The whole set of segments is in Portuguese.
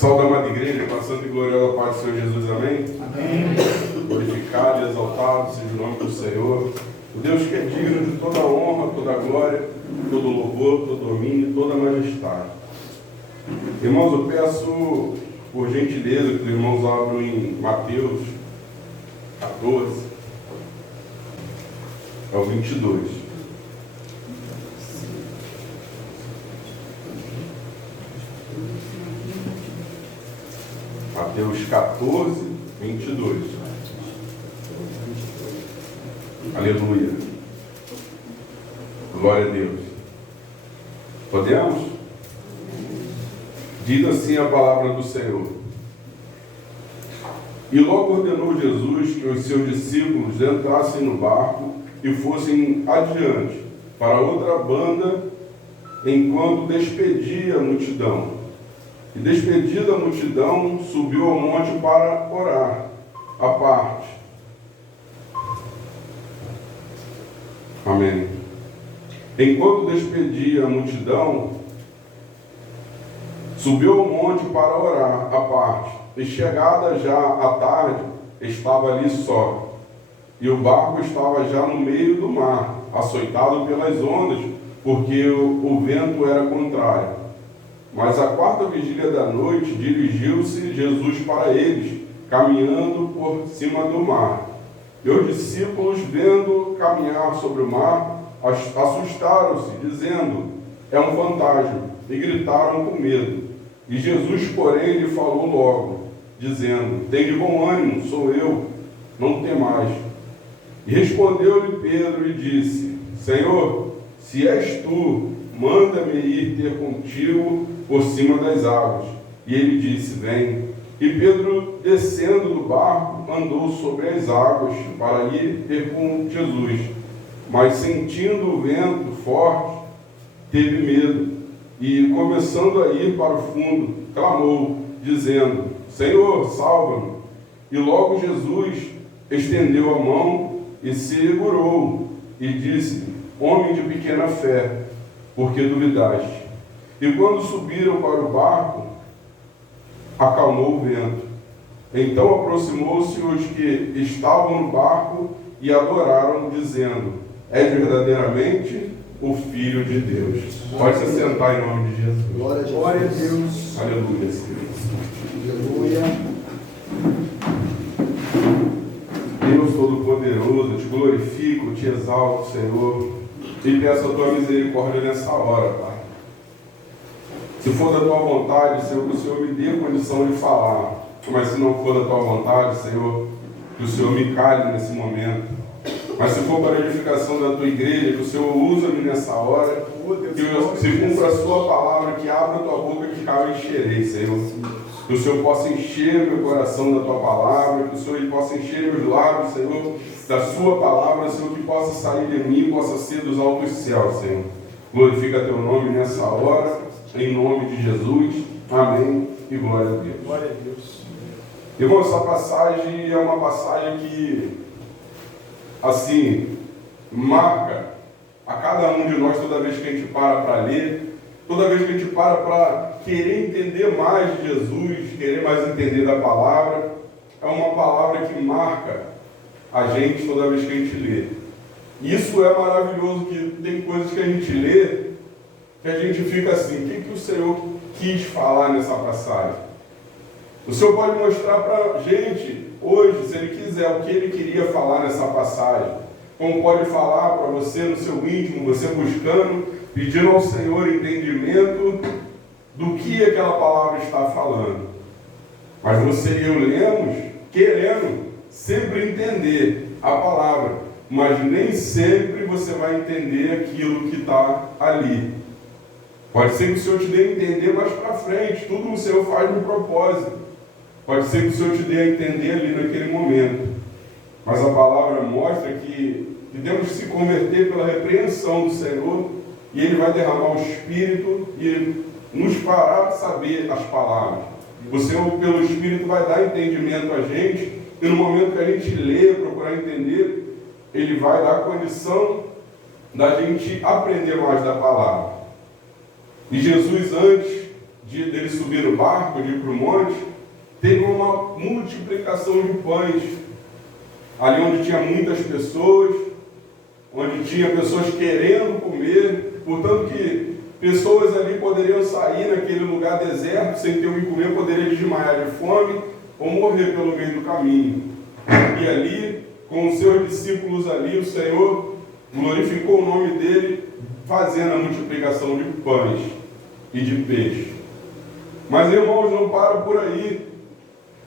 Salve, amada igreja, com a santa e gloriosa paz do Senhor Jesus, amém? Amém. Glorificado e exaltado seja o nome do Senhor, o Deus que é digno de toda honra, toda glória, todo louvor, todo domínio, toda majestade. Irmãos, eu peço, por gentileza, que os irmãos abram em Mateus 14, ao 22. Mateus 14, 22. Aleluia. Glória a Deus. Podemos? Diz assim a palavra do Senhor. E logo ordenou Jesus que os seus discípulos entrassem no barco e fossem adiante para outra banda, enquanto despedia a multidão. E despedida a multidão, subiu ao monte para orar, à parte. Amém. Enquanto despedia a multidão, subiu ao monte para orar, à parte. E chegada já à tarde, estava ali só. E o barco estava já no meio do mar, açoitado pelas ondas, porque o vento era contrário. Mas à quarta vigília da noite, dirigiu-se Jesus para eles, caminhando por cima do mar. E os discípulos, vendo caminhar sobre o mar, assustaram-se, dizendo, é um fantasma, e gritaram com medo. E Jesus, porém, lhe falou logo, dizendo, tem de bom ânimo, sou eu, não temais. E respondeu-lhe Pedro e disse, Senhor, se és tu, manda-me ir ter contigo por cima das águas. E ele disse, vem. E Pedro, descendo do barco, andou sobre as águas para ir ter com Jesus. Mas sentindo o vento forte, teve medo. E começando a ir para o fundo, clamou, dizendo, Senhor, salva-me. E logo Jesus estendeu a mão e segurou e disse, homem de pequena fé, porque duvidaste? E quando subiram para o barco, acalmou o vento. Então aproximou-se os que estavam no barco e adoraram, dizendo, é verdadeiramente o Filho de Deus. Pode se sentar em nome de Jesus. Glória a Deus. Aleluia, Senhor. Aleluia. Deus Todo-Poderoso, te glorifico, te exalto, Senhor, e peço a tua misericórdia nessa hora, Pai. Se for da tua vontade, Senhor, que o Senhor me dê condição de falar, mas se não for da tua vontade, Senhor, que o Senhor me cale nesse momento. Mas se for para a edificação da tua igreja, que o Senhor usa-me nessa hora, que se cumpra a sua palavra, que abra a tua boca, que cabe encherei, Senhor. Que o Senhor possa encher meu coração da tua palavra, que o Senhor possa encher meus lábios, Senhor, da sua palavra, Senhor, que possa sair de mim, possa ser dos altos céus, Senhor. Glorifica teu nome nessa hora, em nome de Jesus. Amém e glória a Deus. Glória a Deus. Irmão, essa passagem é uma passagem que, assim, marca a cada um de nós toda vez que a gente para ler, toda vez que a gente para querer entender mais de Jesus, querer mais entender da palavra. É uma palavra que marca a gente toda vez que a gente lê. Isso é maravilhoso, que tem coisas que a gente lê que a gente fica assim, o que o Senhor quis falar nessa passagem? O Senhor pode mostrar para a gente hoje, se Ele quiser, o que Ele queria falar nessa passagem. Como pode falar para você no seu íntimo, você buscando, pedindo ao Senhor entendimento do que aquela palavra está falando. Mas você e eu lemos querendo sempre entender a palavra, mas nem sempre você vai entender aquilo que está ali. Pode ser que o Senhor te dê a entender mais para frente, tudo o Senhor faz no propósito. Pode ser que o Senhor te dê a entender ali naquele momento. Mas a palavra mostra que temos que se converter pela repreensão do Senhor, e Ele vai derramar o Espírito e nos fará saber as palavras. O Senhor, pelo Espírito, vai dar entendimento a gente, e no momento que a gente lê, procurar entender, Ele vai dar condição da gente aprender mais da palavra. E Jesus, antes dele subir no barco, de ir para o monte, teve uma multiplicação de pães. Ali onde tinha muitas pessoas, onde tinha pessoas querendo comer, portanto que pessoas ali poderiam sair naquele lugar deserto, sem ter o que comer, poderiam desmaiar de fome ou morrer pelo meio do caminho. E ali, com os seus discípulos ali, o Senhor glorificou o nome dele, fazendo a multiplicação de pães e de peixe. Mas, irmãos, não para por aí.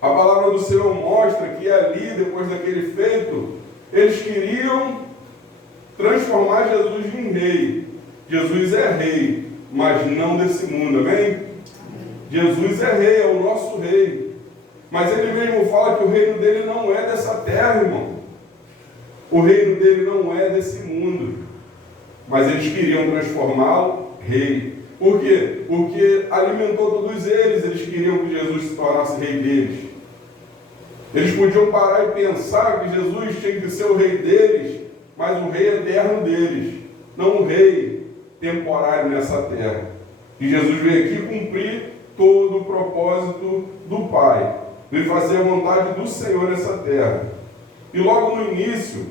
A palavra do Senhor mostra que ali, depois daquele feito, eles queriam transformar Jesus em rei. Jesus é rei, mas não desse mundo, amém? Jesus é rei, é o nosso rei. Mas ele mesmo fala que o reino dele não é dessa terra, irmão. O reino dele não é desse mundo. Mas eles queriam transformá-lo rei. Por quê? Porque alimentou todos eles. Eles queriam que Jesus se tornasse rei deles. Eles podiam parar e pensar que Jesus tinha que ser o rei deles, mas o rei eterno deles, não o rei temporário nessa terra. E Jesus veio aqui cumprir todo o propósito do Pai, veio fazer a vontade do Senhor nessa terra. E logo no início,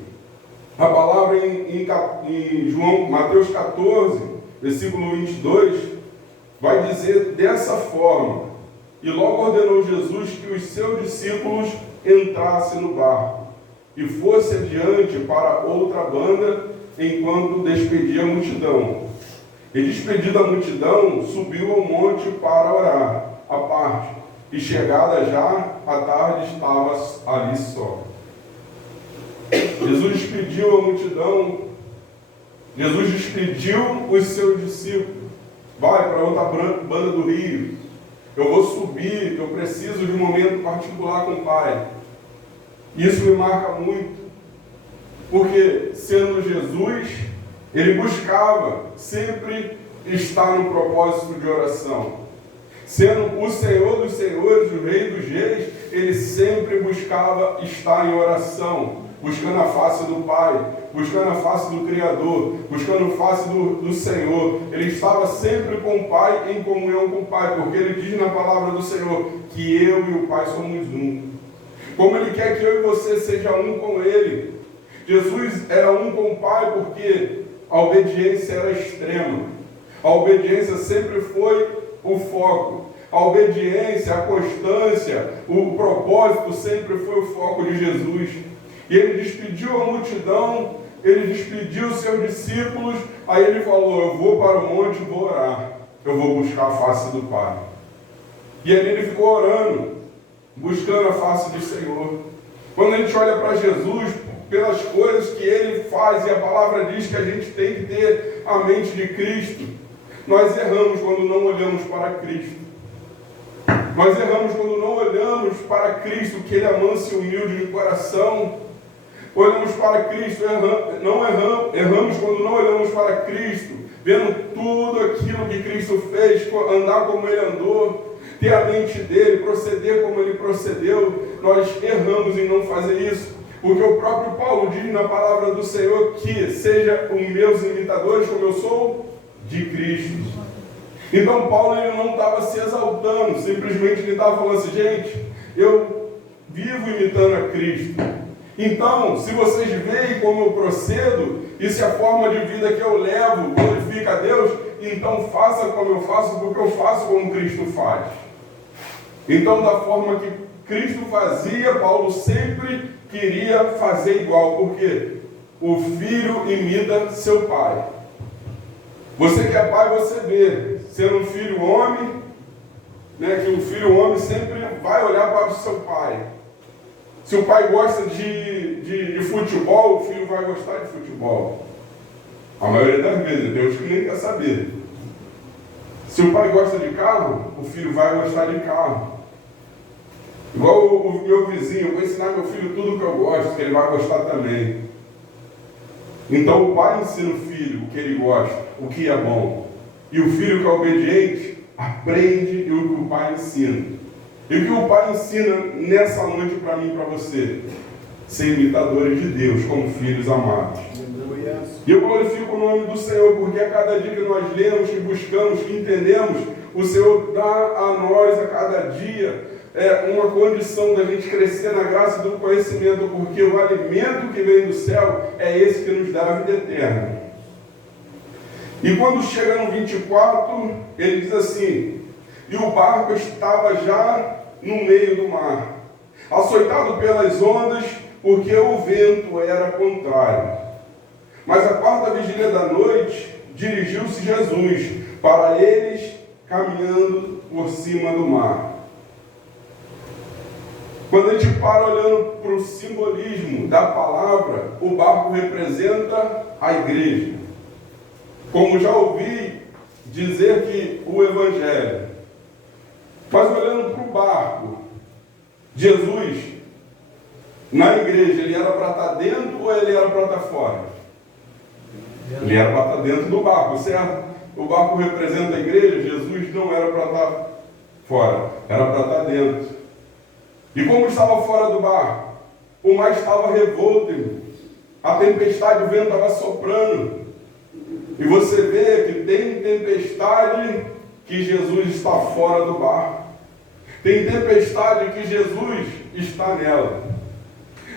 a palavra em João, Mateus 14, versículo 22, vai dizer dessa forma: e logo ordenou Jesus que os seus discípulos entrassem no barco e fosse adiante para outra banda, enquanto despedia a multidão. E despedida a multidão, subiu ao monte para orar, à parte, e chegada já a tarde, estava ali só. Jesus despediu a multidão, Jesus despediu os seus discípulos. Vai para outra banda do rio, eu vou subir, eu preciso de um momento particular com o Pai. Isso me marca muito, porque sendo Jesus, ele buscava sempre estar no propósito de oração. Sendo o Senhor dos senhores, o Rei dos reis, ele sempre buscava estar em oração, buscando a face do Pai, buscando a face do Criador, buscando a face do Senhor. Ele estava sempre com o Pai, em comunhão com o Pai, porque ele diz na palavra do Senhor que eu e o Pai somos um. Como ele quer que eu e você seja um com ele. Jesus era um com o Pai porque a obediência era extrema. A obediência sempre foi o foco. A obediência, a constância, o propósito sempre foi o foco de Jesus. E ele despediu a multidão, ele despediu os seus discípulos, aí ele falou: eu vou para o monte e vou orar, eu vou buscar a face do Pai. E ali ele ficou orando, buscando a face do Senhor. Quando a gente olha para Jesus, pelas coisas que ele faz, e a palavra diz que a gente tem que ter a mente de Cristo, nós erramos quando não olhamos para Cristo. Nós erramos quando não olhamos para Cristo, que ele é manso e humilde de coração. Olhamos para Cristo, erramos quando não olhamos para Cristo, vendo tudo aquilo que Cristo fez, andar como ele andou, ter a mente dele, proceder como ele procedeu. Nós erramos em não fazer isso, porque o próprio Paulo diz na palavra do Senhor que seja os meus imitadores como eu sou de Cristo. Então Paulo ele não estava se exaltando, simplesmente ele estava falando assim: gente, eu vivo imitando a Cristo. Então, se vocês veem como eu procedo, e se a forma de vida que eu levo glorifica a Deus, então faça como eu faço, porque eu faço como Cristo faz. Então, da forma que Cristo fazia, Paulo sempre queria fazer igual, porque o filho imita seu pai. Você que é pai, você vê, sendo um filho homem, que o filho homem sempre vai olhar para o seu pai. Se o pai gosta de futebol, o filho vai gostar de futebol. A maioria das vezes, Deus que nem quer saber. Se o pai gosta de carro, o filho vai gostar de carro. Igual o meu vizinho, eu vou ensinar meu filho tudo que eu gosto, que ele vai gostar também. Então o pai ensina o filho o que ele gosta, o que é bom. E o filho que é obediente, aprende o que o pai ensina. E o que o Pai ensina nessa noite para mim e para você? Ser imitadores de Deus, como filhos amados. E eu glorifico o nome do Senhor, porque a cada dia que nós lemos, que buscamos, que entendemos, O Senhor dá a nós a cada dia uma condição da gente crescer na graça do conhecimento, porque o alimento que vem do céu é esse que nos dá a vida eterna. E quando chega no 24, ele diz assim: e o barco estava já no meio do mar, açoitado pelas ondas, porque o vento era contrário. Mas à quarta vigília da noite, dirigiu-se Jesus para eles, caminhando por cima do mar. Quando a gente para olhando para o simbolismo da palavra, o barco representa a igreja. Como já ouvi dizer que o Evangelho. Mas olhando para o barco, Jesus, na igreja, ele era para estar dentro ou ele era para estar fora? Ele era para estar dentro do barco, certo? O barco representa a igreja, Jesus não era para estar fora, era para estar dentro. E como estava fora do barco, o mar estava revolto, irmão. A tempestade, o vento estava soprando. E você vê que tem tempestade que Jesus está fora do barco. Tem tempestade que Jesus está nela.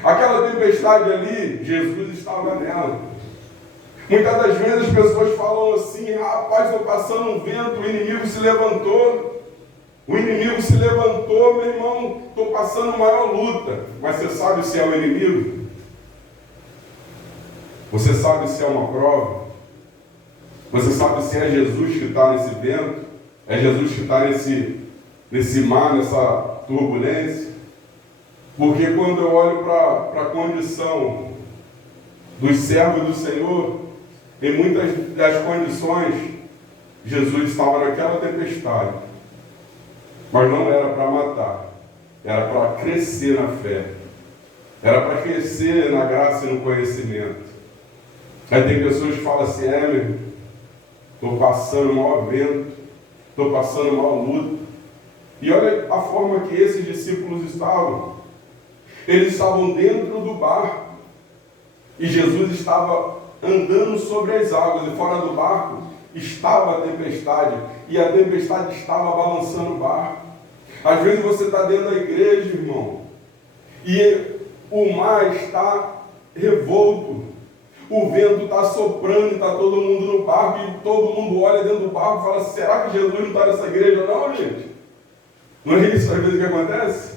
Aquela tempestade ali, Jesus estava nela. Muitas das vezes as pessoas falam assim: rapaz, estou passando um vento, o inimigo se levantou. O inimigo se levantou, meu irmão, estou passando maior luta. Mas você sabe se é o inimigo? Você sabe se é uma prova? Você sabe se é Jesus que está nesse vento? É Jesus que está nesse mar, nessa turbulência? Porque quando eu olho para a condição dos servos do Senhor, em muitas das condições, Jesus estava naquela tempestade. Mas não era para matar, era para crescer na fé, era para crescer na graça e no conhecimento. Aí tem pessoas que falam assim: meu, estou passando maior vento, estou passando maior luta. E olha a forma que esses discípulos estavam. Eles estavam dentro do barco e Jesus estava andando sobre as águas, e fora do barco estava a tempestade, e a tempestade estava balançando o barco. Às vezes você está dentro da igreja, irmão, e o mar está revolto, o vento está soprando, está todo mundo no barco, e todo mundo olha dentro do barco e fala: será que Jesus não está nessa igreja? Não, gente. Não é isso às vezes que acontece?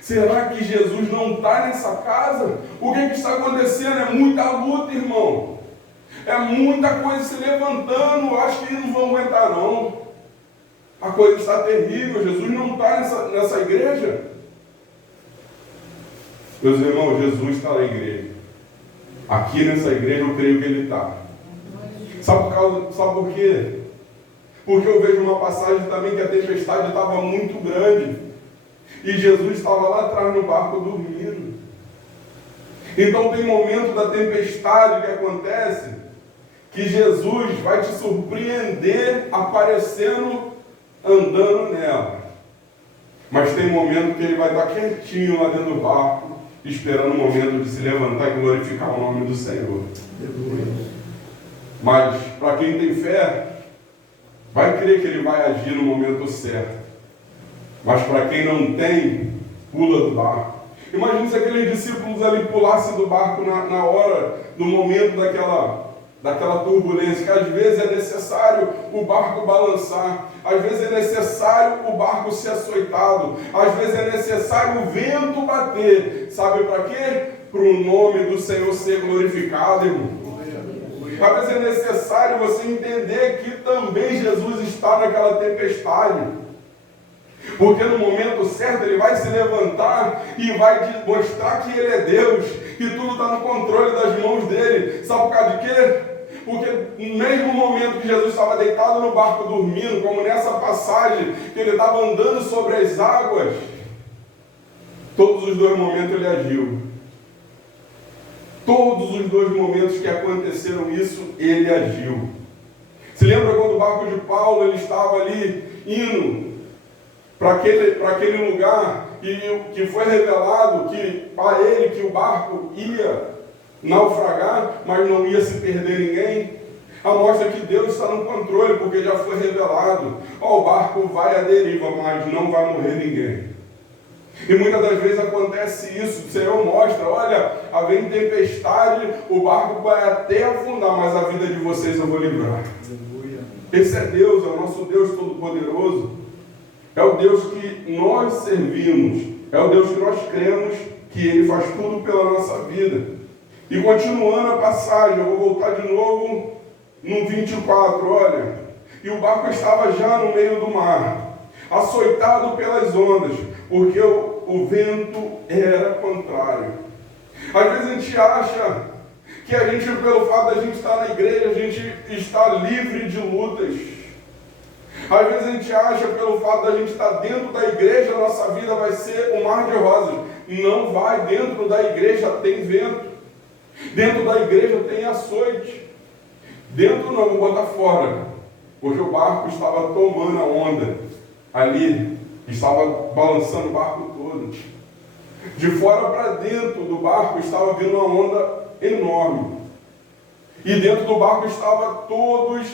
Será que Jesus não está nessa casa? O que está acontecendo? É muita luta, irmão. É muita coisa se levantando. Acho que eles não vão aguentar, não. A coisa está terrível. Jesus não está nessa igreja. Meus irmãos, Jesus está na igreja. Aqui nessa igreja eu creio que Ele está. Sabe por quê? Porque eu vejo uma passagem também que a tempestade estava muito grande. E Jesus estava lá atrás no barco dormindo. Então tem momento da tempestade que acontece que Jesus vai te surpreender aparecendo, andando nela. Mas tem momento que Ele vai estar quietinho lá dentro do barco, esperando o momento de se levantar e glorificar o nome do Senhor. Mas para quem tem fé, vai crer que Ele vai agir no momento certo. Mas para quem não tem, pula do barco. Imagina se aqueles discípulos ali pulassem do barco na hora, no momento daquela turbulência, que às vezes é necessário o barco balançar, às vezes é necessário o barco ser açoitado, às vezes é necessário o vento bater. Sabe para quê? Para o nome do Senhor ser glorificado, irmão. Às vezes é necessário você entender que também Jesus está naquela tempestade. Porque no momento certo Ele vai se levantar e vai mostrar que Ele é Deus, que tudo está no controle das mãos dEle. Sabe por causa de quê? Porque no mesmo momento que Jesus estava deitado no barco dormindo, como nessa passagem, que Ele estava andando sobre as águas, todos os dois momentos Ele agiu. Todos os dois momentos que aconteceram isso, Ele agiu. Se lembra quando o barco de Paulo, ele estava ali indo para aquele lugar que foi revelado que para ele que o barco ia naufragar, mas não ia se perder ninguém. Mostra que Deus está no controle, porque já foi revelado. O barco vai à deriva, mas não vai morrer ninguém. E muitas das vezes acontece isso. O Senhor mostra, olha, havendo tempestade, o barco vai até afundar, mas a vida de vocês eu vou livrar. Aleluia. Esse é Deus, é o nosso Deus Todo-Poderoso. É o Deus que nós servimos. É o Deus que nós cremos que Ele faz tudo pela nossa vida. E continuando a passagem, eu vou voltar de novo no 24, olha. E o barco estava já no meio do mar, açoitado pelas ondas, porque o vento era contrário. Às vezes a gente acha que a gente, pelo fato de a gente estar na igreja, a gente está livre de lutas. Às vezes a gente acha, pelo fato de a gente estar dentro da igreja, a nossa vida vai ser um mar de rosas. Não vai. Dentro da igreja tem vento. Dentro da igreja tem açoite. Dentro não, vou botar fora. Porque o barco estava tomando a onda ali. Estava balançando o barco todo. De fora para dentro do barco estava vindo uma onda enorme. E dentro do barco estavam todos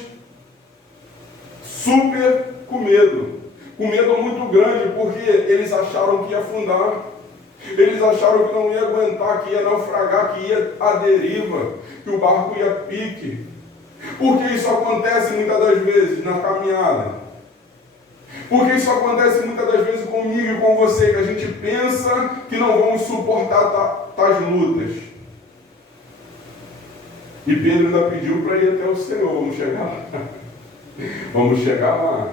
super com medo. Com medo muito grande, porque eles acharam que ia afundar. Eles acharam que não ia aguentar, que ia naufragar, que ia à deriva, que o barco ia a pique. Porque isso acontece muitas das vezes na caminhada. Porque isso acontece muitas das vezes comigo e com você, que a gente pensa que não vamos suportar tais lutas. E Pedro ainda pediu para ir até o Senhor. Vamos chegar lá. Vamos chegar lá.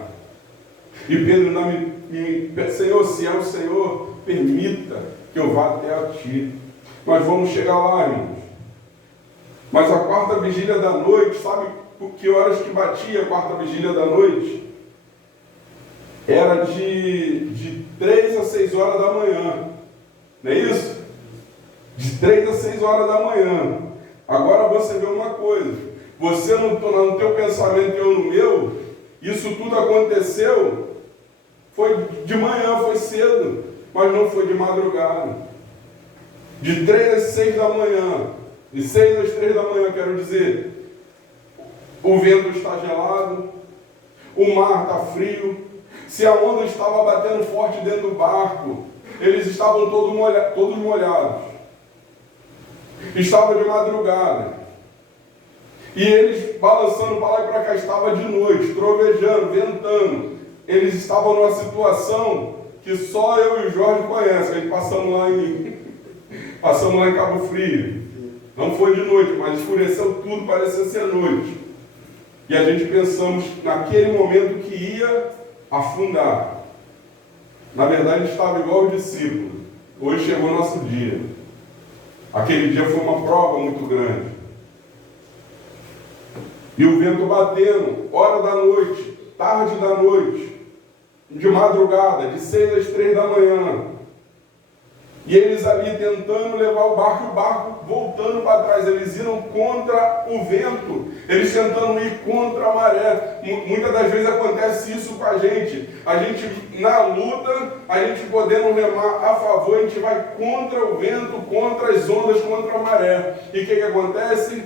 E Pedro ainda me Senhor, se é o Senhor, permita que eu vá até a Ti. Mas vamos chegar lá, irmãos. Mas a quarta vigília da noite, sabe por que horas que batia a quarta vigília da noite? Era de 3 a 6 horas da manhã. Não é isso? De 3 a 6 horas da manhã. Agora você vê uma coisa. Você no teu pensamento e eu no meu, isso tudo aconteceu, foi de manhã, foi cedo, mas não foi de madrugada. De 3 às 6 da manhã, de 6 às 3 da manhã, quero dizer, o vento está gelado, o mar está frio. Se a onda estava batendo forte dentro do barco, eles estavam todos molhados. Estava de madrugada. E eles balançando para lá e para cá, estava de noite, trovejando, ventando. Eles estavam numa situação que só eu e o Jorge conhecem. A gente passamos lá em Cabo Frio. Não foi de noite, mas escureceu tudo, parecia ser noite. E a gente pensamos naquele momento que ia afundar. Na verdade, estava igual o discípulo. Hoje chegou o nosso dia. Aquele dia foi uma prova muito grande. E o vento batendo, hora da noite, tarde da noite, de madrugada, de 6 às 3 da manhã. E eles ali tentando levar o barco voltando para trás. Eles iam contra o vento, eles tentando ir contra a maré. Muitas das vezes acontece isso com a gente. A gente, na luta, a gente podendo remar a favor, a gente vai contra o vento, contra as ondas, contra a maré. E o que acontece?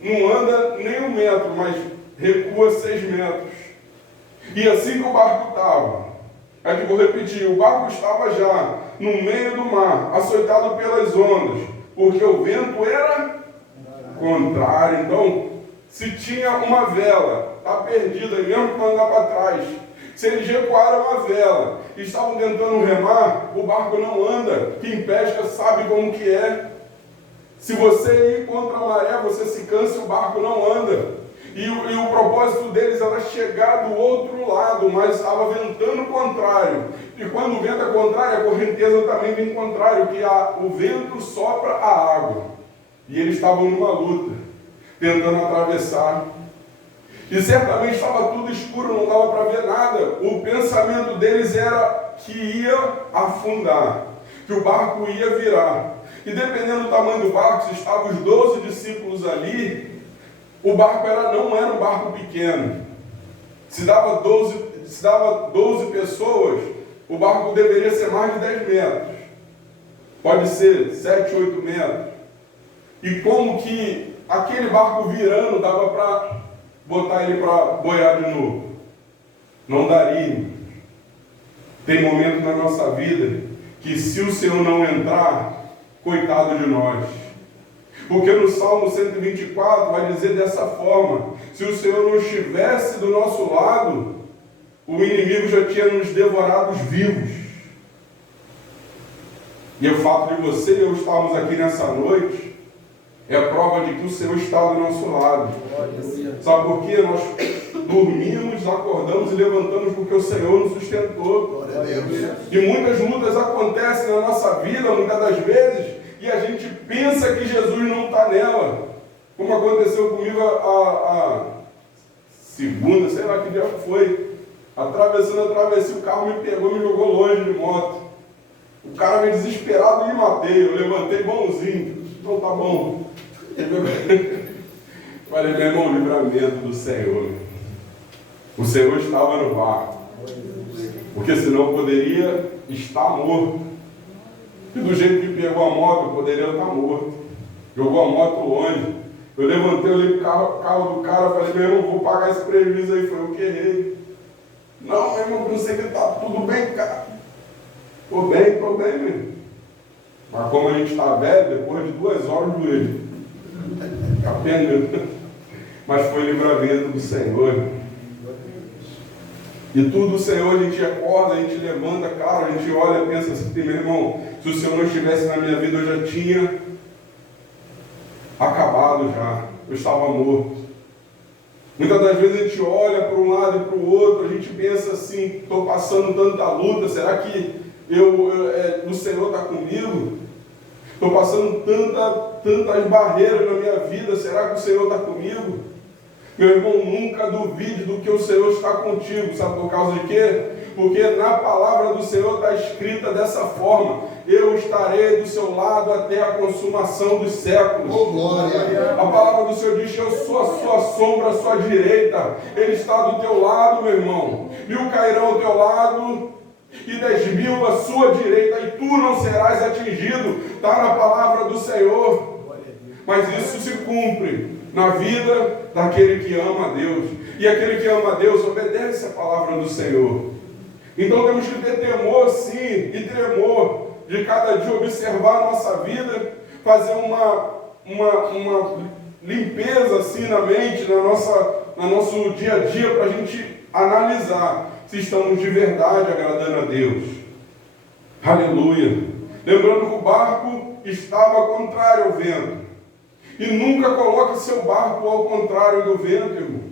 Não anda nem 1 metro, mas recua 6 metros. E assim que o barco estava, aqui vou repetir, o barco estava já no meio do mar, açoitado pelas ondas, porque o vento era contrário. Então, se tinha uma vela, está perdida, mesmo que não andar para trás. Se eles recuaram a vela e estavam tentando remar, o barco não anda. Quem pesca sabe como que é. Se você ir contra a maré, você se cansa e o barco não anda. E o propósito deles era chegar do outro lado, mas estava ventando contrário. E quando o vento é contrário, a correnteza também vem contrário, que o vento sopra a água. E eles estavam numa luta, tentando atravessar. E certamente estava tudo escuro, não dava para ver nada. O pensamento deles era que ia afundar, que o barco ia virar. E dependendo do tamanho do barco, se estavam os 12 discípulos ali, o barco não era um barco pequeno. Se dava 12 pessoas, o barco deveria ser mais de 10 metros. Pode ser 7, 8 metros. E como que aquele barco virando dava para botar ele para boiar de novo? Não daria. Tem momento na nossa vida que se o Senhor não entrar, coitado de nós. Porque no Salmo 124 vai dizer dessa forma: se o Senhor não estivesse do nosso lado, o inimigo já tinha nos devorado vivos. E o fato de você e eu estarmos aqui nessa noite é prova de que o Senhor está do nosso lado. Sabe por quê? Nós dormimos, acordamos e levantamos porque o Senhor nos sustentou. E muitas lutas acontecem na nossa vida, muitas das vezes, e a gente pensa que Jesus não está nela. Como aconteceu comigo a segunda, sei lá que dia foi. Atravessando a travessia, o carro me pegou e me jogou longe de moto. O cara veio desesperado e me matei. Eu levantei bonzinho. Então tá bom. Falei, meu irmão, livramento do Senhor. O Senhor estava no barco. Porque senão eu poderia estar morto. E do jeito que pegou a moto, eu poderia estar morto. Jogou a moto longe. Eu levantei, olhei pro carro do cara, falei, meu irmão, vou pagar esse prejuízo aí. Foi eu que errei. Não, meu irmão, não sei que tá tudo bem, cara. Tô bem, meu. Mas como a gente está velho, depois de 2 horas do joelho. Apenas. Mas foi livramento do Senhor. E tudo o Senhor, a gente acorda, a gente levanta, claro, a gente olha e pensa assim, meu irmão, se o Senhor não estivesse na minha vida, eu já tinha acabado já. Eu estava morto. Muitas das vezes a gente olha para um lado e para o outro, a gente pensa assim, estou passando tanta luta, será que o Senhor está comigo? Estou passando tantas barreiras na minha vida, será que o Senhor está comigo? Meu irmão, nunca duvide do que o Senhor está contigo, sabe por causa de quê? Porque na palavra do Senhor está escrita dessa forma: eu estarei do seu lado até a consumação dos séculos. Oh, glória. A palavra do Senhor diz: eu sou a sua sombra, a sua direita. Ele está do teu lado, meu irmão. 1000 cairão ao teu lado e 10.000 à sua direita, e tu não serás atingido. Está na palavra do Senhor. Mas isso se cumpre na vida daquele que ama a Deus. E aquele que ama a Deus obedece a palavra do Senhor. Então temos que ter temor, sim, e tremor de cada dia observar a nossa vida, fazer uma limpeza assim na mente, no nosso dia a dia, para a gente analisar se estamos de verdade agradando a Deus. Aleluia! Lembrando que o barco estava contrário ao vento. E nunca coloque seu barco ao contrário do vento, irmão.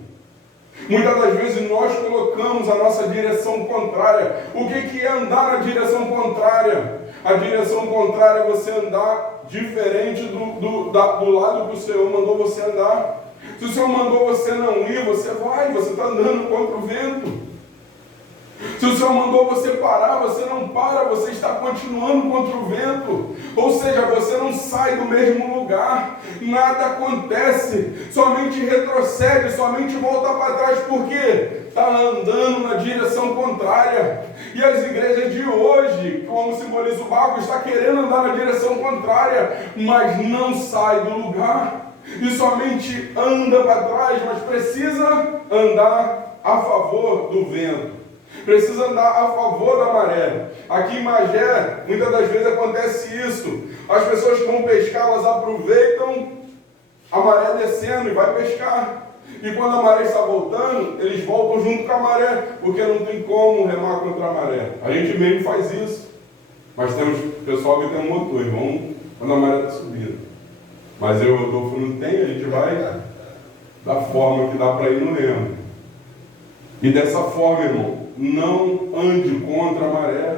Muitas das vezes nós colocamos a nossa direção contrária. O que é andar na direção contrária? A direção contrária é você andar diferente do lado que o Senhor mandou você andar. Se o Senhor mandou você não ir, você está andando contra o vento. Se o Senhor mandou você parar, você não para, você está continuando contra o vento. Ou seja, você não sai do mesmo lugar, nada acontece, somente retrocede, somente volta para trás. Por quê? Está andando na direção contrária. E as igrejas de hoje, como simboliza o barco, está querendo andar na direção contrária, mas não sai do lugar. E somente anda para trás, mas precisa andar a favor do vento. Precisa andar a favor da maré. Aqui em Magé, muitas das vezes acontece isso. As pessoas que vão pescar, elas aproveitam a maré descendo e vai pescar. E quando a maré está voltando, eles voltam junto com a maré, porque não tem como remar contra a maré. A gente mesmo faz isso. Mas temos pessoal que tem um motor, e vão quando a maré está subindo. Mas eu, Rodolfo, não tem, a gente vai da forma que dá para ir no remo. E dessa forma, irmão, não ande contra a maré.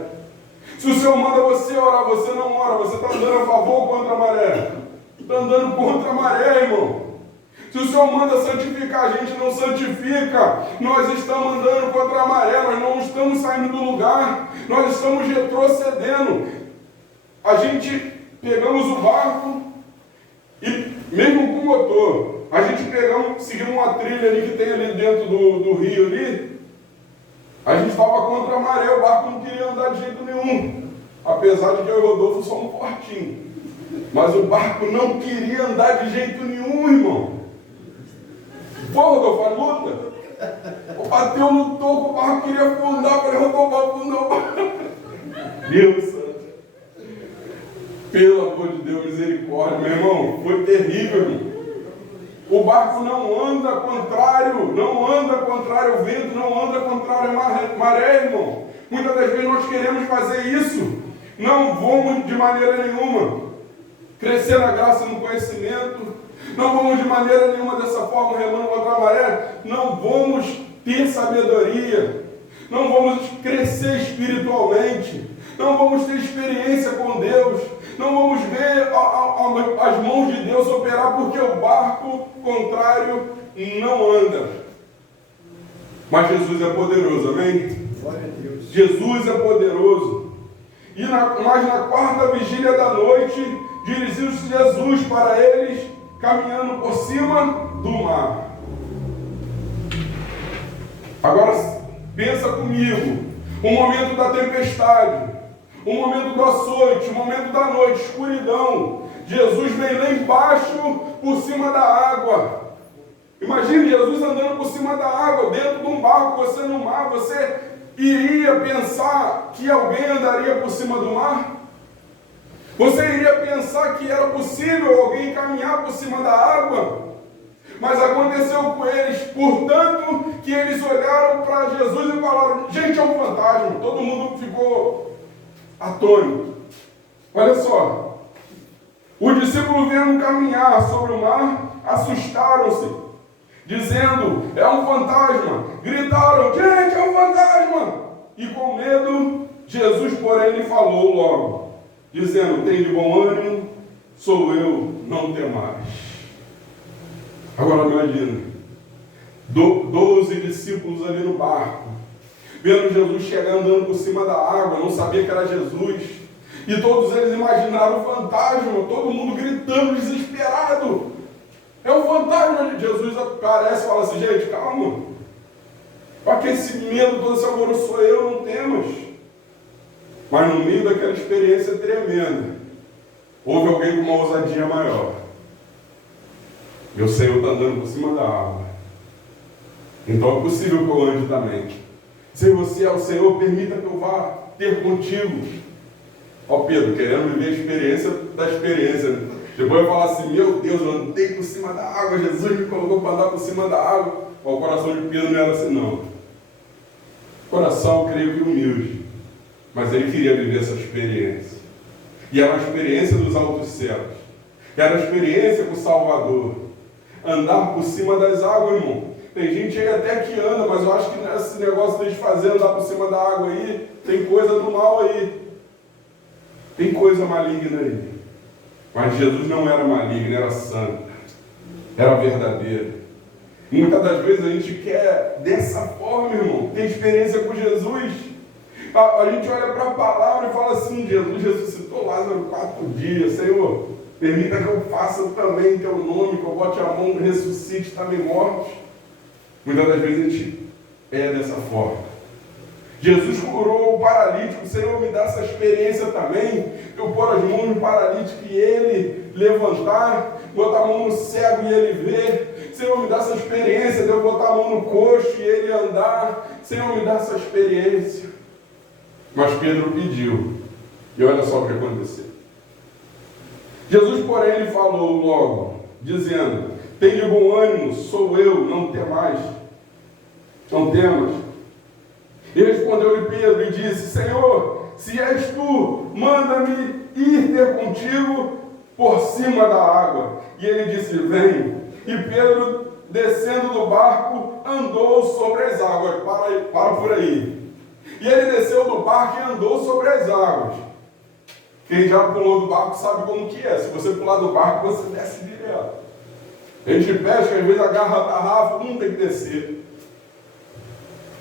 Se o Senhor manda você orar, você não ora, você está andando a favor ou contra a maré? Está andando contra a maré, irmão. Se o Senhor manda santificar, a gente não santifica. Nós estamos andando contra a maré, nós não estamos saindo do lugar, nós estamos retrocedendo. A gente pegamos o barco e, mesmo com o motor, a gente seguimos uma trilha ali que tem ali dentro do rio ali. A gente estava contra a maré, o barco não queria andar de jeito nenhum. Apesar de que eu e o Rodolfo somos fortinhos. Mas o barco não queria andar de jeito nenhum, irmão. Foi, Rodolfo, a luta. Bateu no toco, o barco queria afundar, falei, Rodolfo, afundou o barco. Deus santo. Pelo amor de Deus, misericórdia, meu irmão, foi terrível, irmão. O barco não anda contrário ao vento, não anda contrário à maré, irmão. Muitas das vezes nós queremos fazer isso, não vamos de maneira nenhuma crescer na graça e no conhecimento, não vamos de maneira nenhuma dessa forma remando contra a maré, não vamos ter sabedoria, não vamos crescer espiritualmente, não vamos ter experiência com Deus, não vamos ver as mãos de Deus operar, porque o barco contrário não anda. Mas Jesus é poderoso, amém? Glória a Deus. Jesus é poderoso. Mas na quarta vigília da noite, dirigiu-se Jesus para eles, caminhando por cima do mar. Agora, pensa comigo, o momento da tempestade, o momento do açoite, o momento da noite, escuridão. Jesus vem lá embaixo, por cima da água. Imagine Jesus andando por cima da água, dentro de um barco, você no mar. Você iria pensar que alguém andaria por cima do mar? Você iria pensar que era possível alguém caminhar por cima da água? Mas aconteceu com eles, portanto, que eles olharam para Jesus e falaram, gente, é um fantasma. Todo mundo ficou atônito. Olha só, os discípulos vieram caminhar sobre o mar, assustaram-se, dizendo, é um fantasma. Gritaram, gente, é um fantasma. E com medo, Jesus, porém, lhe falou logo, dizendo, tem de bom ânimo, sou eu, não temais. Agora imagina, 12 discípulos ali no barco, vendo Jesus chegar andando por cima da água, não sabia que era Jesus, e todos eles imaginaram o fantasma, todo mundo gritando, desesperado, é um fantasma. Jesus aparece e fala assim, gente, calma, para que esse medo, todo esse alvoroço, sou eu, não temas. Mas no meio daquela experiência tremenda, houve alguém com uma ousadia maior. Meu Senhor está andando por cima da água, então é possível que eu ande também. Se você é o Senhor, permita que eu vá ter contigo. Ó Pedro, querendo viver a experiência da experiência, né? Depois eu falar assim, meu Deus, eu andei por cima da água, Jesus me colocou para andar por cima da água. Ó, o coração de Pedro não era assim, não. Coração, eu creio que humilde, mas ele queria viver essa experiência. E era uma experiência dos altos céus, era uma experiência com o Salvador. Andar por cima das águas, irmão. Tem gente aí até que anda, mas eu acho que nesse negócio de fazer andar por cima da água aí, tem coisa do mal aí. Tem coisa maligna aí. Mas Jesus não era maligno, era santo. Era verdadeiro. E muitas das vezes a gente quer dessa forma, irmão, ter experiência com Jesus. A gente olha para a palavra e fala assim, Jesus ressuscitou Lázaro 4 dias, Senhor, permita que eu faça também em teu nome, que eu bote a mão, ressuscite também mortos. Muitas das vezes a gente é dessa forma. Jesus curou o paralítico, Senhor, me dá essa experiência também, eu pôr as mãos no paralítico e ele levantar, botar a mão no cego e ele ver. Senhor, me dá essa experiência de eu botar a mão no coxo e ele andar. Senhor, me dá essa experiência. Mas Pedro pediu, e olha só o que aconteceu. Jesus, porém, lhe falou logo, dizendo, tem de bom ânimo, sou eu, não temais. Não temas. E respondeu-lhe Pedro e disse, Senhor, se és tu, manda-me ir ter contigo por cima da água. E ele disse, vem. E Pedro, descendo do barco, andou sobre as águas. Para por aí. E ele desceu do barco e andou sobre as águas. Quem já pulou do barco sabe como que é. Se você pular do barco, você desce direto. A gente pesca, às vezes agarra a tarrafa, tem que descer.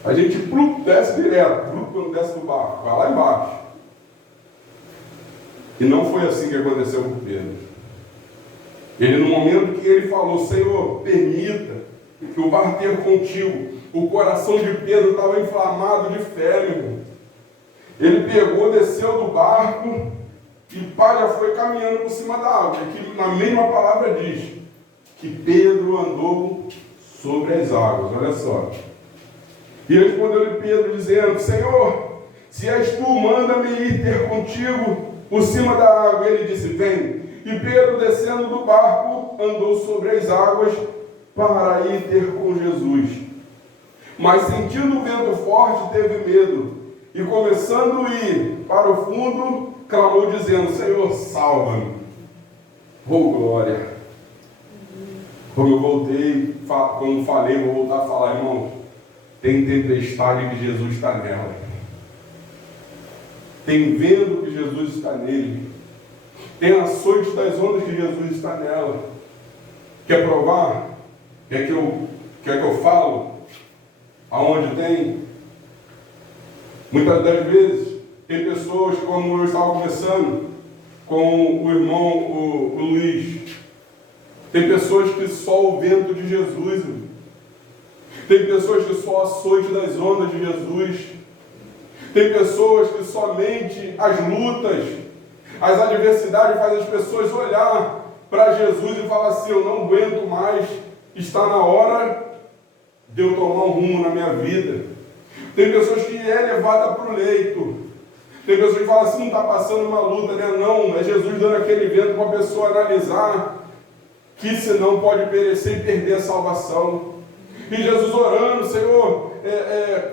A gente desce direto, quando desce do barco, vai lá embaixo. E não foi assim que aconteceu com Pedro. Ele, no momento que ele falou, Senhor, permita que eu vá ter contigo, o coração de Pedro estava inflamado de fé, meu irmão. Ele pegou, desceu do barco e já foi caminhando por cima da água. Aqui na mesma palavra diz que Pedro andou sobre as águas. Olha só. E respondeu-lhe Pedro, dizendo: Senhor, se és tu, manda-me ir ter contigo por cima da água. E ele disse: Vem. E Pedro, descendo do barco, andou sobre as águas para ir ter com Jesus. Mas sentindo o vento forte, teve medo. E começando a ir para o fundo, clamou dizendo: Senhor, salva-me. Oh, glória. Como eu voltei, como falei, vou voltar a falar, irmão. Tem tempestade que Jesus está nela. Tem vento que Jesus está nele. Tem açoite das ondas que Jesus está nela. Quer provar? Quer que eu falo? Aonde tem? Muitas das vezes, tem pessoas, como eu estava conversando com o irmão o Luiz, tem pessoas que só o vento de Jesus, irmão. Tem pessoas que só o açoite das ondas de Jesus. Tem pessoas que somente as lutas, as adversidades fazem as pessoas olhar para Jesus e falar assim: eu não aguento mais, está na hora de eu tomar um rumo na minha vida. Tem pessoas que é levada para o leito. Tem pessoas que falam assim: não está passando uma luta, né? Não, é Jesus dando aquele vento para a pessoa analisar que senão pode perecer e perder a salvação. E Jesus orando: Senhor,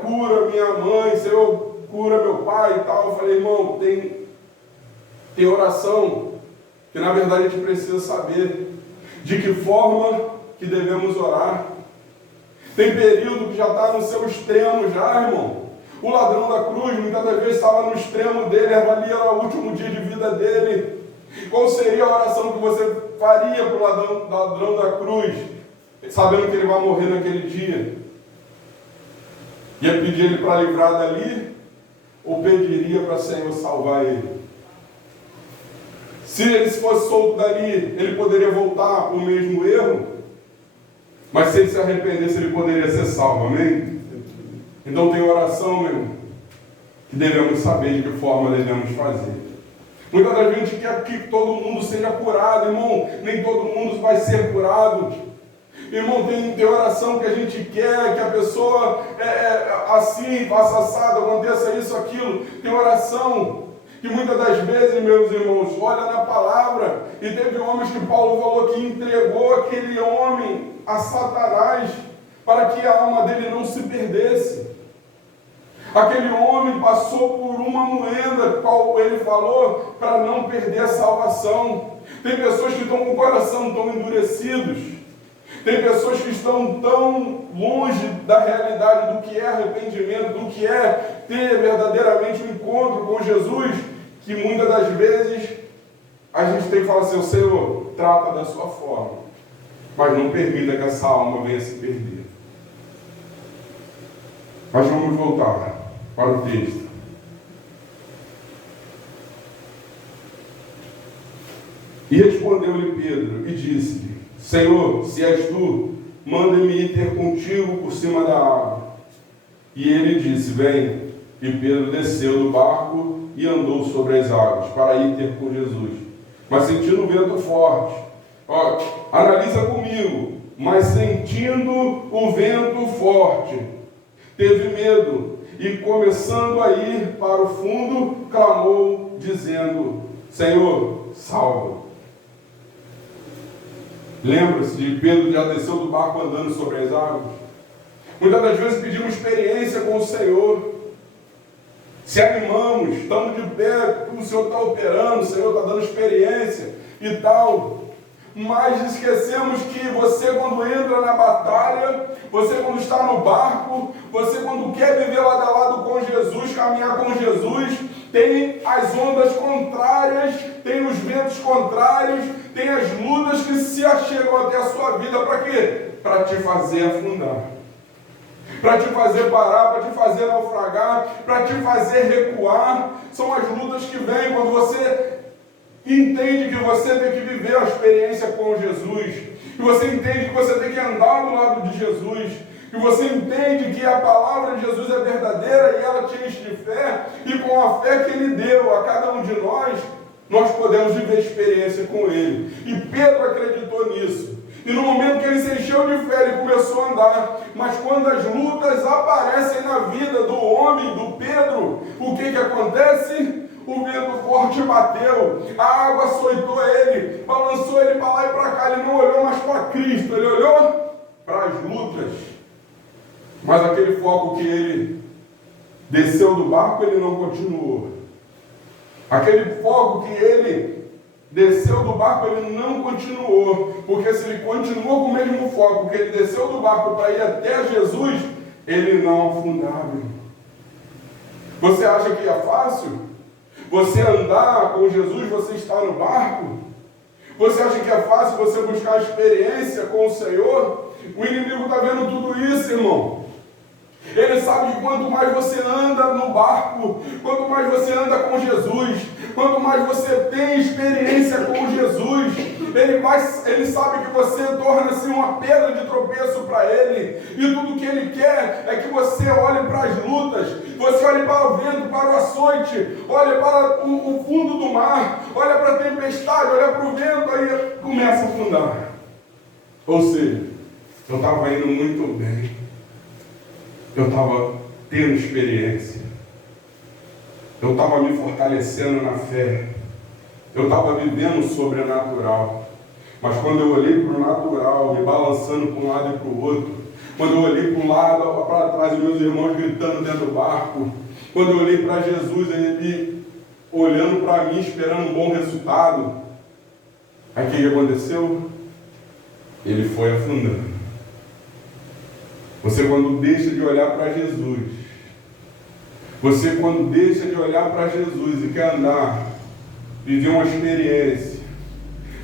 cura minha mãe, Senhor, cura meu pai e tal. Eu falei: irmão, tem oração que na verdade a gente precisa saber de que forma que devemos orar. Tem período que já está no seu extremo já, irmão. O ladrão da cruz muitas das vezes estava no extremo dele, ali era o último dia de vida dele. Qual seria a oração que você faria para o ladrão da cruz, sabendo que ele vai morrer naquele dia? Ia pedir ele para livrar dali, ou pediria para o Senhor salvar ele? Se ele fosse solto dali, ele poderia voltar para o mesmo erro, mas se ele se arrependesse, ele poderia ser salvo, amém? Então tem oração, meu irmão, que devemos saber de que forma devemos fazer. Muitas das vezes a gente quer que todo mundo seja curado, irmão. Nem todo mundo vai ser curado. Irmão, tem oração que a gente quer que a pessoa assim, faça assado, aconteça isso, aquilo. Tem oração que muitas das vezes, meus irmãos, olha na palavra, e teve homens que Paulo falou que entregou aquele homem a Satanás para que a alma dele não se perdesse. Aquele homem passou por uma moenda, qual ele falou, para não perder a salvação. Tem pessoas que estão com o coração tão endurecidos. Tem pessoas que estão tão longe da realidade do que é arrependimento, do que é ter verdadeiramente um encontro com Jesus, que muitas das vezes a gente tem que falar assim: Senhor, trata da sua forma, mas não permita que essa alma venha se perder. Mas vamos voltar para o texto. E respondeu-lhe Pedro e disse-lhe: Senhor, se és tu, manda-me ir ter contigo por cima da água. E ele disse: Vem. E Pedro desceu do barco e andou sobre as águas para ir ter com Jesus. Mas sentindo o vento forte, analisa comigo, mas sentindo o vento forte, teve medo, e começando a ir para o fundo, clamou, dizendo: Senhor, salva. Lembra-se de Pedro já desceu do barco andando sobre as águas? Muitas das vezes pedimos experiência com o Senhor, se animamos, estamos de pé, o Senhor está operando, o Senhor está dando experiência e tal. Mas esquecemos que você, quando entra na batalha, você quando está no barco, você quando quer viver lado a lado com Jesus, caminhar com Jesus, tem as ondas contrárias, tem os ventos contrários, tem as lutas que se achegam até a sua vida. Para quê? Para te fazer afundar, para te fazer parar, para te fazer naufragar, para te fazer recuar. São as lutas que vêm quando você entende que você tem que viver a experiência com Jesus, que você entende que você tem que andar do lado de Jesus, que você entende que a palavra de Jesus é verdadeira e ela te enche de fé, e com a fé que Ele deu a cada um de nós podemos viver a experiência com Ele. E Pedro acreditou nisso. E no momento que ele se encheu de fé, ele começou a andar. Mas quando as lutas aparecem na vida do homem, do Pedro, o que acontece? O vento forte bateu, a água açoitou ele, balançou ele para lá e para cá. Ele não olhou mais para Cristo, ele olhou para as lutas. Mas aquele foco que ele desceu do barco, ele não continuou. Aquele foco que ele desceu do barco, ele não continuou. Porque se ele continuou com o mesmo foco que ele desceu do barco para ir até Jesus, ele não afundava. Você acha que é fácil? Você andar com Jesus, você está no barco? Você acha que é fácil você buscar experiência com o Senhor? O inimigo está vendo tudo isso, irmão. Ele sabe que quanto mais você anda no barco, quanto mais você anda com Jesus, quanto mais você tem experiência com Jesus, ele sabe que você torna-se uma pedra de tropeço para ele. E tudo que ele quer é que você olhe para as lutas, você olhe para o vento, para o açoite, olhe para o fundo do mar, olha para a tempestade, olha para o vento, aí começa a afundar. Ou seja, eu estava indo muito bem. Eu estava tendo experiência. Eu estava me fortalecendo na fé. Eu estava vivendo o sobrenatural. Mas quando eu olhei para o natural, me balançando para um lado e para o outro, quando eu olhei para um lado, para trás, os meus irmãos gritando dentro do barco, quando eu olhei para Jesus, ele olhando para mim, esperando um bom resultado, aí o que aconteceu? Ele foi afundando. Você quando deixa de olhar para Jesus, você quando deixa de olhar para Jesus e quer andar, viver uma experiência,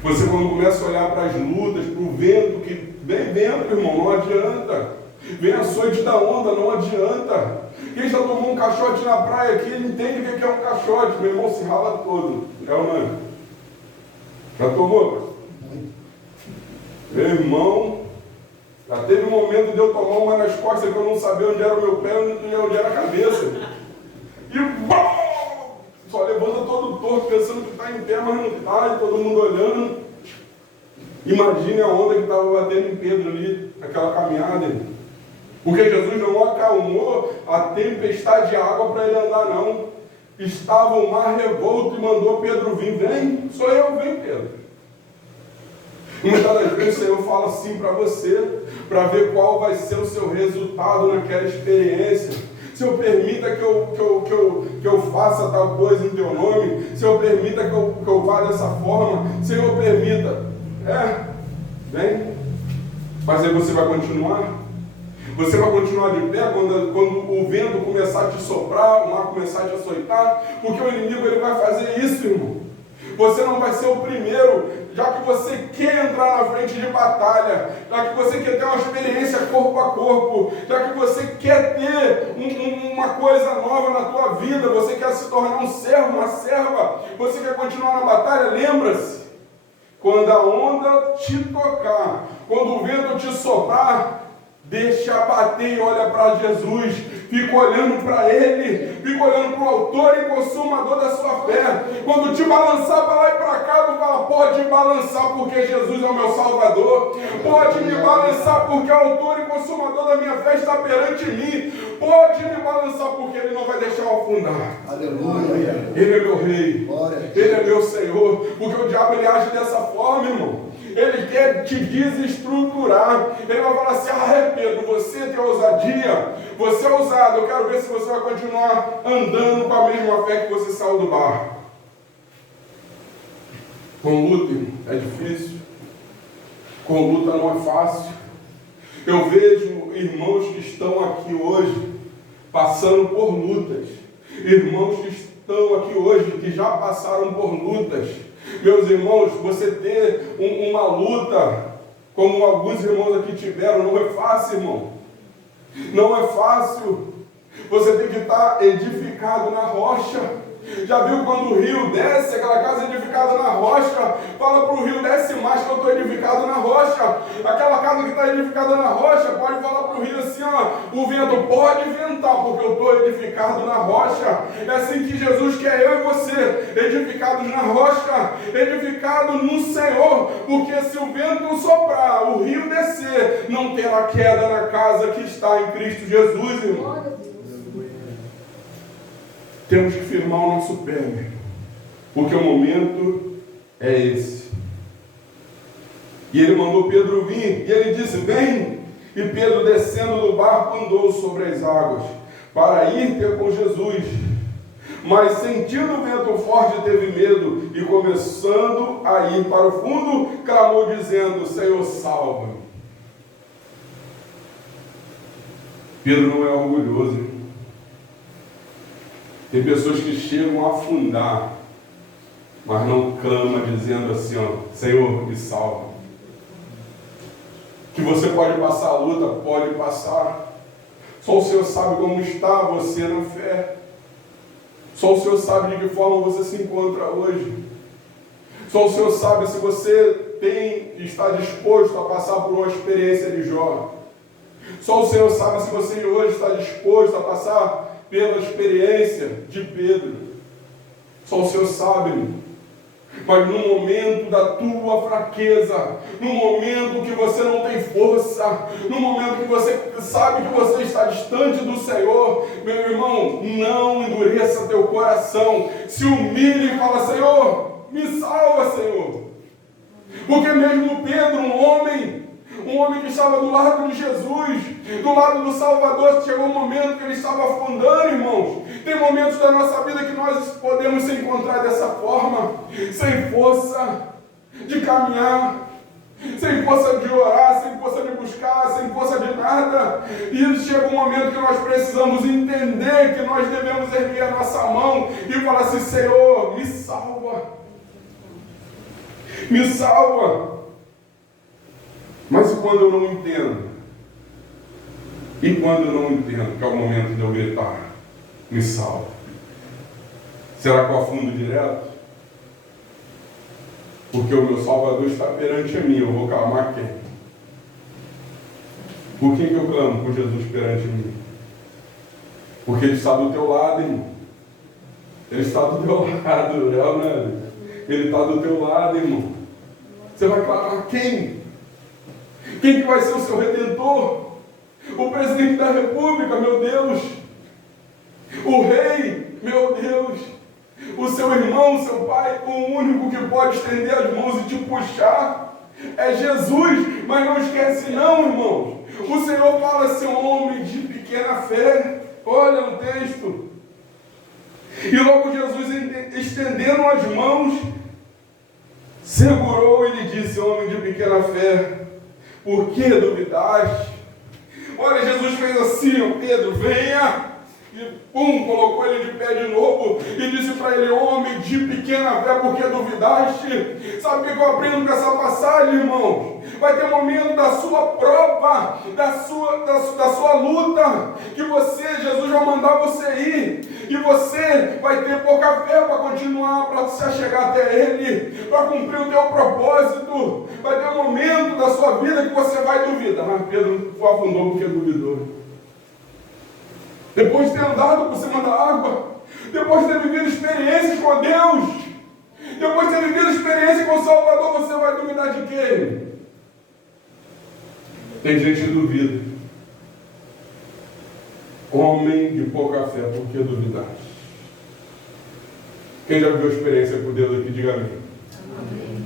você quando começa a olhar para as lutas, para o vento, que vem vento, irmão, não adianta. Vem açoite da onda, não adianta. Quem já tomou um caixote na praia aqui, ele entende o que é um caixote, meu irmão se rala todo. É ou não é? Já tomou? Meu irmão, já teve um momento de eu tomar uma nas costas que eu não sabia onde era o meu pé e onde era a cabeça. E bom, só levanta todo torto, pensando que está em pé, mas não está, e todo mundo olhando. Imagine a onda que estava batendo em Pedro ali, naquela caminhada. Porque Jesus não acalmou a tempestade de água para ele andar, não. Estava o mar revolto e mandou Pedro vir. Vem, sou eu, vem Pedro. E muitas das vezes o Senhor fala assim para você, para ver qual vai ser o seu resultado naquela experiência. Senhor, permita que eu faça tal coisa em teu nome. Senhor, permita que eu vá dessa forma. Senhor, permita. Vem. Mas aí você vai continuar. Você vai continuar de pé quando o vento começar a te soprar, o mar começar a te açoitar, porque o inimigo ele vai fazer isso, irmão. Você não vai ser o primeiro, já que você quer entrar na frente de batalha, já que você quer ter uma experiência corpo a corpo, já que você quer ter uma coisa nova na tua vida, você quer se tornar um servo, uma serva, você quer continuar na batalha, lembra-se, quando a onda te tocar, quando o vento te soprar, deixa bater e olha para Jesus, fica olhando para Ele, fica olhando para o autor e consumador da sua fé. Quando te balançar para lá e para cá, tu fala, pode balançar porque Jesus é o meu Salvador, pode me balançar porque o autor e consumador da minha fé está perante mim, pode me balançar porque Ele não vai deixar eu afundar. Aleluia. Ele é meu Rei, Glória. Ele é meu Senhor, porque o diabo ele age dessa forma, irmão. Ele quer te desestruturar. Ele vai falar assim, Pedro, você tem ousadia, você é ousado, eu quero ver se você vai continuar andando com a mesma fé que você saiu do barco. Com luta, irmão, é difícil. Com luta não é fácil. Eu vejo irmãos que estão aqui hoje passando por lutas. Irmãos que estão aqui hoje que já passaram por lutas. Meus irmãos, você ter uma luta, como alguns irmãos aqui tiveram, não é fácil, irmão. Não é fácil. Você tem que estar edificado na rocha. Já viu quando o rio desce, aquela casa edificada na rocha, fala para o rio, desce mais que eu estou edificado na rocha. Aquela casa que está edificada na rocha, pode falar para o rio assim, ó, o vento pode ventar, porque eu estou edificado na rocha. É assim que Jesus quer eu e você, edificados na rocha, edificados no Senhor, porque se o vento soprar, o rio descer, não terá queda na casa que está em Cristo Jesus, irmão. Temos que firmar o nosso pé, meu irmão, porque o momento é esse. E ele mandou Pedro vir, e ele disse, vem. E Pedro, descendo do barco, andou sobre as águas, para ir ter com Jesus. Mas sentindo o vento forte, teve medo, e começando a ir para o fundo, clamou dizendo, Senhor, salva-me. Pedro não é orgulhoso, irmão. Tem pessoas que chegam a afundar, mas não clama dizendo assim, ó, Senhor, me salva. Que você pode passar a luta, pode passar. Só o Senhor sabe como está você na fé. Só o Senhor sabe de que forma você se encontra hoje. Só o Senhor sabe se você está disposto a passar por uma experiência de Jó. Só o Senhor sabe se você hoje está disposto a passar pela experiência de Pedro. Só o Senhor sabe. Mas no momento da tua fraqueza, no momento que você não tem força, no momento que você sabe que você está distante do Senhor, meu irmão, não endureça teu coração. Se humilhe e fala, Senhor, me salva, Senhor. Porque mesmo Pedro, um homem que estava do lado de Jesus, do lado do Salvador, chegou um momento que ele estava afundando, irmãos. Tem momentos da nossa vida que nós podemos se encontrar dessa forma, sem força de caminhar, sem força de orar, sem força de buscar, sem força de nada. E chega um momento que nós precisamos entender que nós devemos erguer a nossa mão e falar assim, Senhor, me salva. Me salva. Mas e quando eu não entendo? E quando eu não entendo que é o momento de eu gritar, me salva? Será que eu afundo direto? Porque o meu Salvador está perante a mim, eu vou clamar quem? Por que eu clamo com Jesus perante mim? Porque Ele está do teu lado, irmão. Ele está do teu lado, Leonardo. Ele está do teu lado, irmão. Você vai clamar quem? Quem que vai ser o seu Redentor? O presidente da República, meu Deus. O rei, meu Deus. O seu irmão, o seu pai, o único que pode estender as mãos e te puxar é Jesus. Mas não esquece não, irmãos. O Senhor fala assim, homem de pequena fé. Olha no texto. E logo Jesus, estendendo as mãos, segurou e lhe disse, homem de pequena fé, por que duvidaste? Olha, Jesus fez assim, Pedro, venha. E pum, colocou ele de pé de novo e disse para ele, homem de pequena fé, por que duvidaste? Sabe o que eu aprendo com essa passagem, irmãos? Vai ter um momento da sua prova, da sua luta, que Jesus vai mandar você ir, e você vai ter pouca fé para continuar, para se chegar até Ele, para cumprir o teu propósito. Vai ter um momento da sua vida que você vai duvidar. Mas Pedro afundou porque duvidou. Depois de ter andado por cima da água, depois de ter vivido experiências com Deus, depois de ter vivido experiência com o Salvador, você vai duvidar de quê? Tem gente que duvida. Homem de pouca fé, por que duvidar? Quem já viveu experiência com Deus aqui, diga amém. Amém.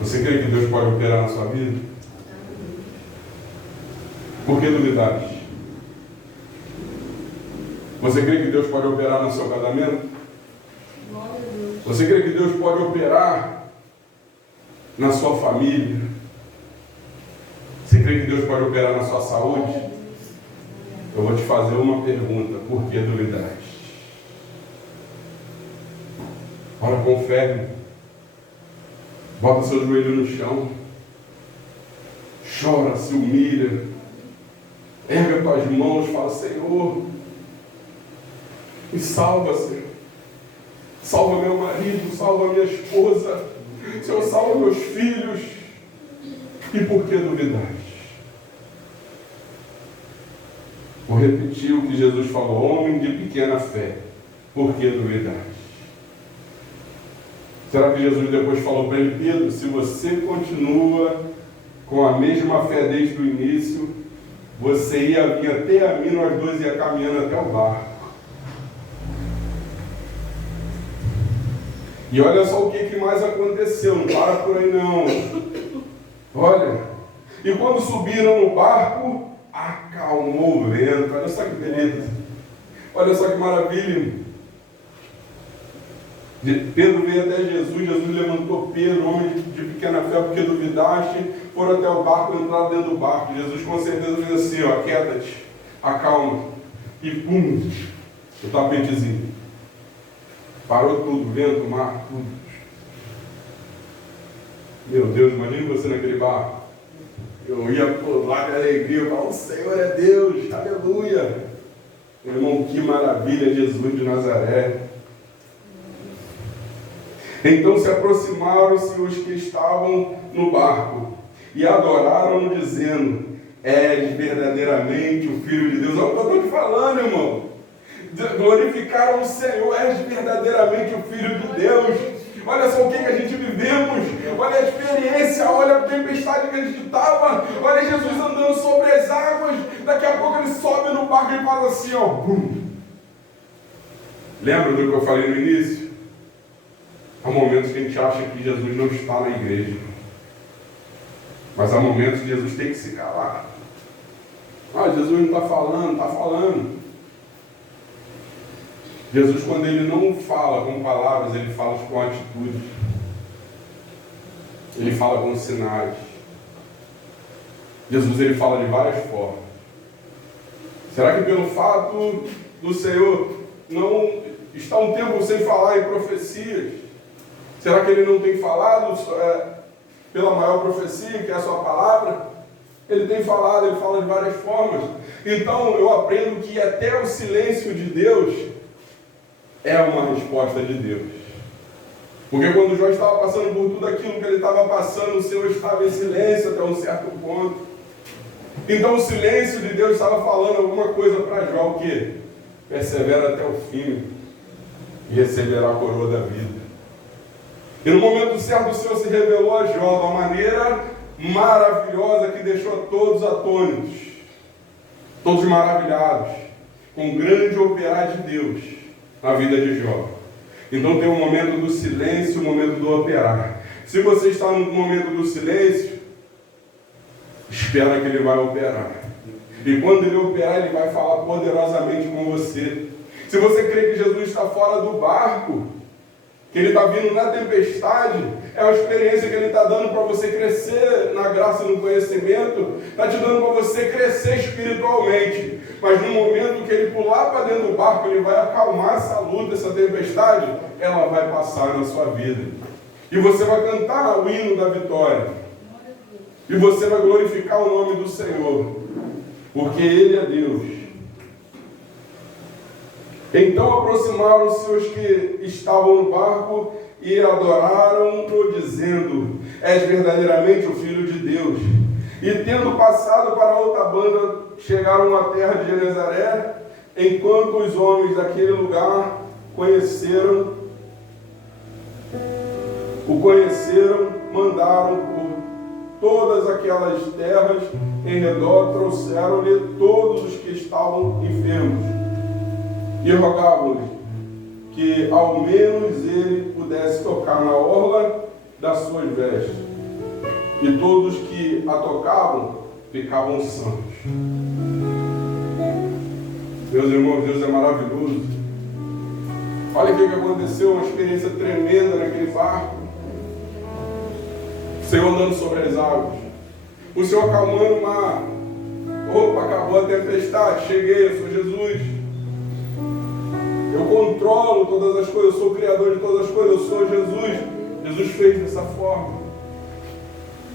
Você crê que Deus pode operar na sua vida? Por que duvidar? Você crê que Deus pode operar no seu casamento? Você crê que Deus pode operar na sua família? Você crê que Deus pode operar na sua saúde? Eu vou te fazer uma pergunta. Por que duvidar? Ora com fé. Bota seu joelho no chão. Chora, se humilha. Erga tuas mãos, fala, Senhor, Me salva, Senhor. Salva meu marido, salva minha esposa. Senhor, salva meus filhos. E por que duvidar? Vou repetir o que Jesus falou: homem de pequena fé, por que duvidar? Será que Jesus depois falou para ele: Pedro, se você continua com a mesma fé desde o início, você ia vir até a mim, nós dois ia caminhando até o barco. E olha só o que mais aconteceu, não para por aí não. Olha, e quando subiram no barco, acalmou o vento. Olha só que beleza. Olha só que maravilha. Pedro veio até Jesus, Jesus levantou Pedro, homem de pequena fé, porque duvidaste, foram até o barco, entraram dentro do barco. Jesus com certeza fez assim, ó, aquieta-te, acalma, e pum, o tapetezinho. Parou tudo, vento, mar, tudo. Meu Deus, imagine você naquele barco. Eu ia pular de alegria, eu falava: o Senhor é Deus, aleluia. Meu irmão, que maravilha, Jesus de Nazaré. Então se aproximaram-se os que estavam no barco e adoraram, dizendo: és verdadeiramente o Filho de Deus. Olha o que eu estou te falando, irmão. Glorificaram o Senhor: és verdadeiramente o Filho de Deus. Olha só o que a gente vivemos, olha a experiência, olha a tempestade que a gente estava, olha Jesus andando sobre as águas. Daqui a pouco ele sobe no barco e faz assim, ó, bum. Lembra do que eu falei no início? Há momentos que a gente acha que Jesus não está na igreja, mas há momentos que Jesus tem que se calar. Ah, Jesus não está falando, está falando. Jesus, quando ele não fala com palavras, ele fala com atitudes. Ele fala com sinais. Jesus, ele fala de várias formas. Será que pelo fato do Senhor não estar um tempo sem falar em profecias, será que ele não tem falado pela maior profecia, que é a sua palavra? Ele tem falado, ele fala de várias formas. Então eu aprendo que até o silêncio de Deus é uma resposta de Deus. Porque quando Jó estava passando por tudo aquilo que ele estava passando, o Senhor estava em silêncio até um certo ponto. Então o silêncio de Deus estava falando alguma coisa para Jó, o quê? Persevera até o fim e receberá a coroa da vida. E no momento certo o Senhor se revelou a Jó de uma maneira maravilhosa que deixou todos atônitos, todos maravilhados, com o grande operar de Deus na vida de Jó. Então tem o momento do silêncio e o momento do operar. Se você está no momento do silêncio, espera que ele vai operar. E quando ele operar, ele vai falar poderosamente com você. Se você crê que Jesus está fora do barco, que ele está vindo na tempestade, é uma experiência que ele está dando para você crescer na graça e no conhecimento, está te dando para você crescer espiritualmente. Mas no momento que ele pular para dentro do barco, ele vai acalmar essa luta, essa tempestade, ela vai passar na sua vida. E você vai cantar o hino da vitória. E você vai glorificar o nome do Senhor, porque Ele é Deus. Então aproximaram-se os que estavam no barco e adoraram-no, dizendo: és verdadeiramente o Filho de Deus. E tendo passado para outra banda, chegaram à terra de Genezaré, enquanto os homens daquele lugar o conheceram, mandaram por todas aquelas terras em redor, trouxeram-lhe todos os que estavam enfermos e rogavam-lhe que ao menos ele pudesse tocar na orla das suas vestes. E todos que a tocavam ficavam sãos. Meus irmãos, Deus é maravilhoso. Olha o que aconteceu, uma experiência tremenda naquele barco. O Senhor andando sobre as águas, o Senhor acalmando o mar. Opa, acabou a tempestade, cheguei, eu sou Jesus. Eu controlo todas as coisas, eu sou o Criador de todas as coisas, eu sou Jesus. Jesus fez dessa forma.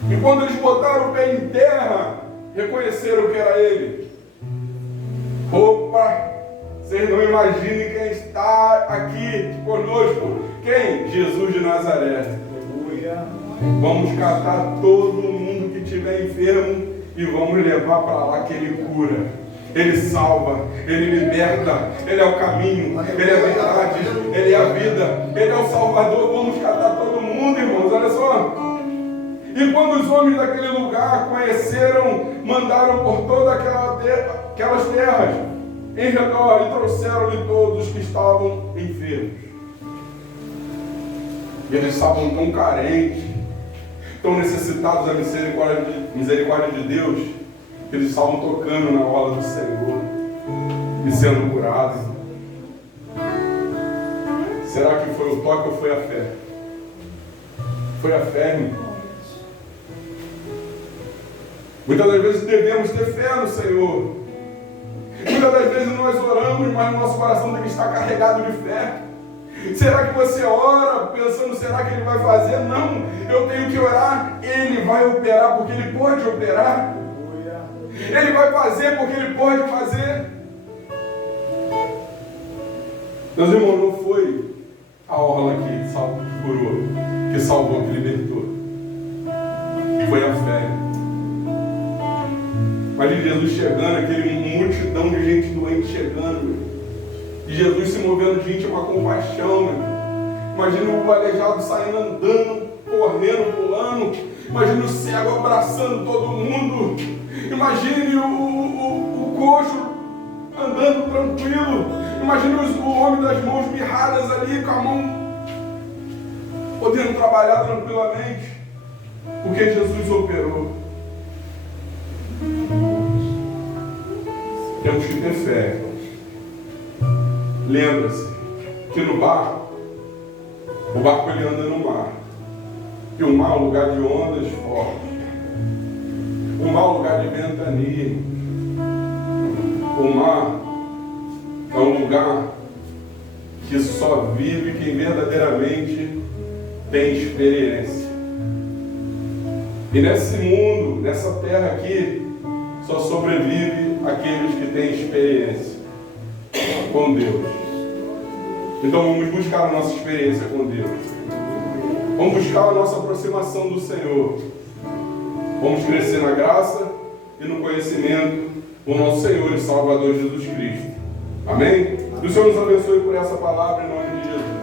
E quando eles botaram o pé em terra, reconheceram que era Ele. Opa, Vocês não imaginem quem está aqui conosco. Quem? Jesus de Nazaré. Aleluia. Vamos catar todo mundo que estiver enfermo e vamos levar para lá que Ele cura. Ele salva, Ele liberta, Ele é o caminho, Ele é a verdade, Ele é a vida, Ele é o Salvador. Vamos catar todo mundo, irmãos, olha só. E quando os homens daquele lugar conheceram, mandaram por todas aquelas terras em redor e trouxeram-lhe todos que estavam enfermos. E eles estavam tão carentes, tão necessitados da misericórdia de Deus, que eles estavam tocando na orla do Senhor e sendo curados. Será que foi o toque ou foi a fé? Foi a fé, irmão. Muitas das vezes devemos ter fé no Senhor. Muitas das vezes nós oramos, mas o nosso coração tem que estar carregado de fé. Será que você ora pensando, será que Ele vai fazer? Não, eu tenho que orar. Ele vai operar porque Ele pode operar. Ele vai fazer porque Ele pode fazer. Meus irmãos, não foi a orla que curou, que salvou, que libertou. Foi a fé. Imagina Jesus chegando, aquele multidão de gente doente chegando. E Jesus se movendo de íntima compaixão. Imagina o aleijado saindo andando, correndo, pulando. Imagina o cego abraçando todo mundo. Imagine o coxo andando tranquilo. Imagine o homem das mãos mirradas ali, com a mão podendo trabalhar tranquilamente. Porque Jesus operou. Temos que ter fé. Lembra-se que no barco, o barco ele anda no mar. E o mar é um lugar de ondas fortes. O mar é um lugar de ventania. O mar é um lugar que só vive quem verdadeiramente tem experiência. E nesse mundo, nessa terra aqui, só sobrevive aqueles que têm experiência com Deus. Então vamos buscar a nossa experiência com Deus. Vamos buscar a nossa aproximação do Senhor. Vamos crescer na graça e no conhecimento do nosso Senhor e Salvador Jesus Cristo. Amém? Que o Senhor nos abençoe por essa palavra em nome de Jesus.